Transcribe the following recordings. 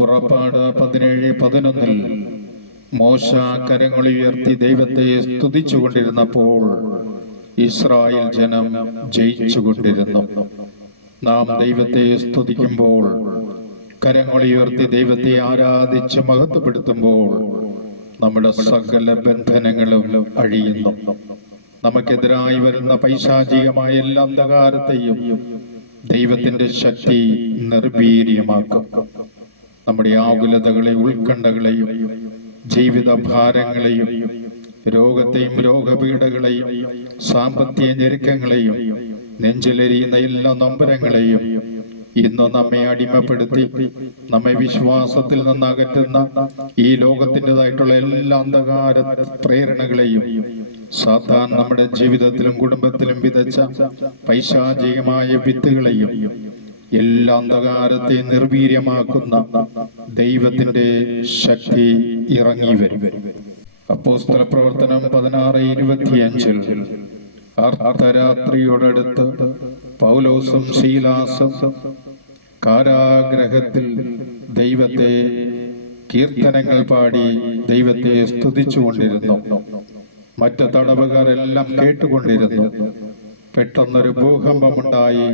പുറപ്പാട് 17:11 മോശ കരങ്ങളുയർത്തി ദൈവത്തെ സ്തുതിച്ചുകൊണ്ടിരുന്നപ്പോൾ ഇസ്രായേൽ ജനം ജയിച്ചുകൊണ്ടിരുന്നു. നാം ദൈവത്തെ സ്തുതിക്കുമ്പോൾ, കരങ്ങളുയർത്തി ദൈവത്തെ ആരാധിച്ച് മഹത്വപ്പെടുത്തുമ്പോൾ നമ്മുടെ സകല ബന്ധനങ്ങളും അഴിയുന്നു. നമുക്കെതിരായി വരുന്ന പൈശാചികമായ എല്ലാ അന്ധകാരത്തെയും ദൈവത്തിന്റെ ശക്തി നിർവീര്യമാക്കും. നമ്മുടെ ആകുലതകളെ, ഉത്കണ്ഠകളെയും ജീവിത ഭാരങ്ങളെയും രോഗത്തെയും രോഗപീഠകളെയും സാമ്പത്തിക ഞെരുക്കങ്ങളെയും നെഞ്ചിലെരിയുന്ന എല്ലാ നൊമ്പരങ്ങളെയും ഇന്ന് നമ്മെ അടിമപ്പെടുത്തി നമ്മെ വിശ്വാസത്തിൽ നിന്ന് അകറ്റുന്ന ഈ ലോകത്തിൻ്റെതായിട്ടുള്ള എല്ലാ അന്ധകാര പ്രേരണകളെയും സാത്താൻ നമ്മുടെ ജീവിതത്തിലും കുടുംബത്തിലും വിതച്ച പൈശാചികമായ വിത്തുകളെയും എല്ലാ അന്ധകാരത്തെ നിർവീര്യമാക്കുന്ന ദൈവത്തിന്റെ ശക്തി ഇറങ്ങി വരും. അപ്പോസ്തല പ്രവർത്തനം 16:25 അർദ്ധരാത്രിയോടടുത്ത് പൗലോസും ശീലാസും കാരാഗ്രഹത്തിൽ ദൈവത്തെ കീർത്തനങ്ങൾ പാടി ദൈവത്തെ സ്തുതിച്ചുകൊണ്ടിരുന്നു. മറ്റു തടവുകാരെല്ലാം കേട്ടുകൊണ്ടിരുന്നു. പെട്ടെന്നൊരു ഭൂകമ്പമുണ്ടായി.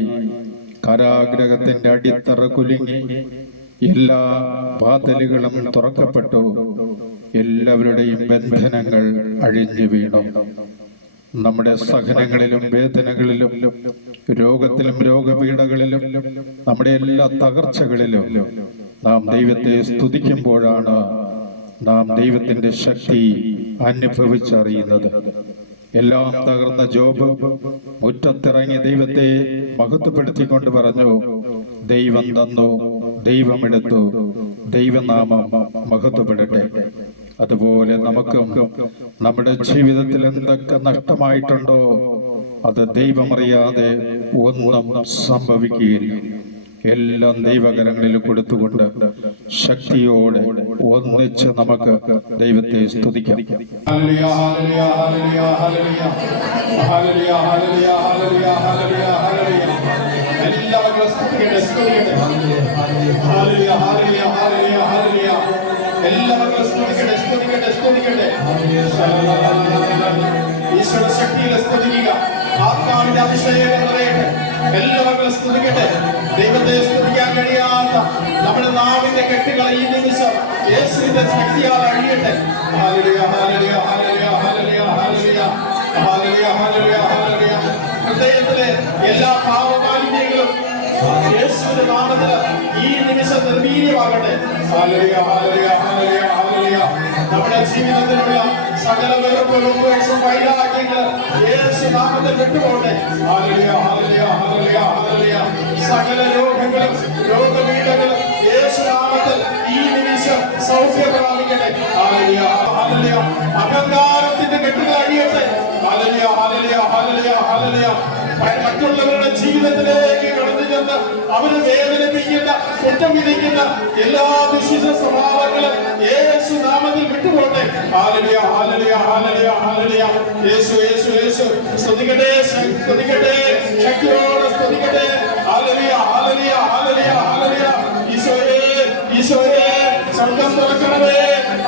കാരാഗ്രഹത്തിന്റെ അടിത്തറ കുലുങ്ങി എല്ലാ വാതിലുകളും തുറക്കപ്പെട്ടു. എല്ലാവരുടെയും ബന്ധനങ്ങൾ അഴിഞ്ഞു വീണു. നമ്മുടെ സഹനങ്ങളിലും വേദനകളിലും രോഗത്തിലും രോഗപീഠകളിലും നമ്മുടെ എല്ലാ തകർച്ചകളിലും നാം ദൈവത്തെ സ്തുതിക്കുമ്പോഴാണ് നാം ദൈവത്തിന്റെ ശക്തി അനുഭവിച്ചറിയുന്നത്. എല്ലാം തകർന്ന ജോബ് മുറ്റത്തിറങ്ങി ദൈവത്തെ മഹത്വപ്പെടുത്തിക്കൊണ്ട് പറഞ്ഞു, ദൈവം തന്നു, ദൈവമെടുത്തു, ദൈവനാമം മഹത്വപ്പെടട്ടെ. അതുപോലെ നമുക്കും നമ്മുടെ ജീവിതത്തിൽ എന്തൊക്കെ നഷ്ടമായിട്ടുണ്ടോ അത് ദൈവമറിയാതെ ഒന്നും സംഭവിക്കുകയില്ല. എല്ലാം ദൈവകരങ്ങളിൽ കൊടുത്തുകൊണ്ട് ശക്തിയോടെ ഒന്നിച്ച് നമുക്ക് ദൈവത്തെ സ്തുതിക്കാം. ഈശ്വര ശക്തിയിലെ സ്തുതിക്കുക. ആത്മാവിന്റെ അഭിഷേകം നിറയട്ടെ. എല്ലാവരും സ്തുതിക്കട്ടെ. ദൈവത്തെ സ്തുതിക്കാൻ കഴിയാത്ത നമ്മുടെ നാവിന്റെ കെട്ടുകളെ ഈ നിമിഷം യേശുവിന്റെ ശക്തിയാൽ അഴിയട്ടെ. ഹല്ലേലൂയ, ഹല്ലേലൂയ, ഹല്ലേലൂയ, ഹല്ലേലൂയ, ഹല്ലേലൂയ, ഹല്ലേലൂയ, ഹല്ലേലൂയ, ഹല്ലേലൂയ. ഹൃദയത്തിലെ എല്ലാ പാപമാലിന്യങ്ങളും യേശുവിന്റെ നാമത്തിൽ ഈ നിമിഷം നിർവീര്യമാകട്ടെ. ഹല്ലേലൂയ, ഹല്ലേലൂയ, ഹല്ലേലൂയ, ഹല്ലേലൂയ. നമ്മുടെ ജീവിതത്തിലുള്ള സകല വെറുപ്പുകളും വൈരാഗ്യങ്ങൾ യേശു നാമത്തിൽ വിട്ടുപോകട്ടെ. ഹല്ലേലൂയ, ഹല്ലേലൂയ, ഹല്ലേലൂയ, ഹല്ലേലൂയ. സകല രോഗങ്ങളും രോഗപീഠകളും യേശു നാമത്തിൽ ഈ നിമിഷം സൗഖ്യം പ്രാപിക്കട്ടെ. ഹല്ലേലൂയ, ഹല്ലേലൂയ. അഹങ്കാരത്തിന്റെ കെട്ടുകൾ അഴിയട്ടെ. ഹല്ലേലൂയ, ഹല്ലേലൂയ, ഹല്ലേലൂയ, ഹല്ലേലൂയ. മറ്റുള്ളവരുടെ ജീവിതത്തിലേക്ക് കടന്നു ചെന്ന് അവരെ വേദനിപ്പിക്കുന്ന, കുറ്റം വിധിക്കുന്ന എല്ലാ ദുഷിത സ്വഭാവങ്ങളും യേശു നാമത്തിൽ വിട്ടുപോകട്ടെ. ഹല്ലേലൂയ, ഹല്ലേലൂയ, ഹല്ലേലൂയ, ഹല്ലേലൂയ. യേശു, യേശു, യേശു. സ്തുതിക്കട്ടെ, സ്തുതിക്കട്ടെ, ശക്തിയോടെ സ്തുതിക്കട്ടെ. ഹല്ലേലൂയ, ഹല്ലേലൂയ, ഹല്ലേലൂയ, ഹല്ലേലൂയ. ഈശോയേ, ഈശോയേ, സ്വർഗ്ഗം തുറക്കണമേ,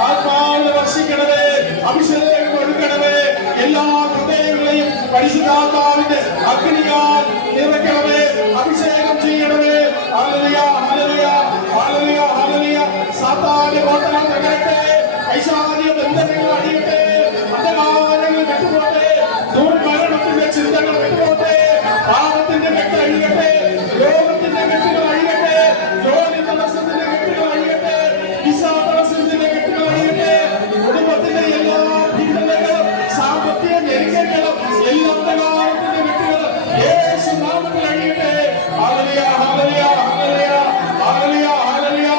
ആത്മാവിനെ വർഷിക്കണമേ, അഭിഷേകം കൊടുക്കണമേ. എല്ലാ ഹൃദയങ്ങളെയും പരിശുദ്ധാത്മാവിന്റെ അഗ്നിയാൽ നിറയ്ക്കണമേ, അഭിഷേകം ചെയ്യണമേ. ഹല്ലേലൂയ, ഹല്ലേലൂയ, ഹല്ലേലൂയ, ഹല്ലേലൂയ. സാത്താന്റെ കോട്ടകൾ തകരട്ടെ, പൈശാചിക ബന്ധനങ്ങൾ അഴിയട്ടെ, അന്ധകാരങ്ങൾ വിട്ടുപോട്ടെ, ദുർമരണത്തിന്റെ ചിന്തകൾ വിട്ടുപോട്ടെ, പാപത്തിന്റെ കെട്ട് അഴിയട്ടെ, രോഗത്തിന്റെ കെട്ടുകൾ അഴിയട്ടെ, ജോലി തടസ്സത്തിന്റെ കെട്ടുകൾ അഴിയട്ടെ, വിസാ തടസ്സത്തിന്റെ കെട്ടുകൾ അഴിയട്ടെ, കുടുംബത്തിന്റെ എല്ലാ ഭിന്നതകളും സാമ്പത്തിക ഞെരുക്കങ്ങളും എല്ലാ അന്ധകാരത്തിന്റെ കെട്ടുകളും യേശു നാമത്തിൽ അഴിയട്ടെ. ഹല്ലേലൂയ, ഹല്ലേലൂയ, ഹല്ലേലൂയ, ഹല്ലേലൂയ, ഹല്ലേലൂയ.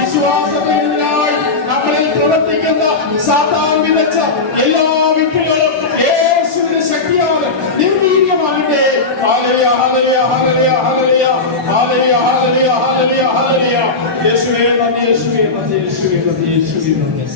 വിശ്വാസത്തിനായി നമ്മളിൽ പ്രവർത്തിക്കുന്ന സാത്താൻ വിതച്ച എല്ലാ വിത്തുകളും യേശുവിന്റെ ശക്തിയാൽ നിർവീര്യമാകട്ടെ. ഹല്ലേലൂയ, ഹല്ലേലൂയ, ഹല്ലേലൂയ, ഹല്ലേലൂയ, ഹല്ലേലൂയ, ഹല്ലേലൂയ, ഹല്ലേലൂയ, ഹല്ലേലൂയ. യേശുവേ നന്ദി, യേശുവേ നന്ദി, യേശുവേ നന്ദി, യേശുവേ നന്ദി.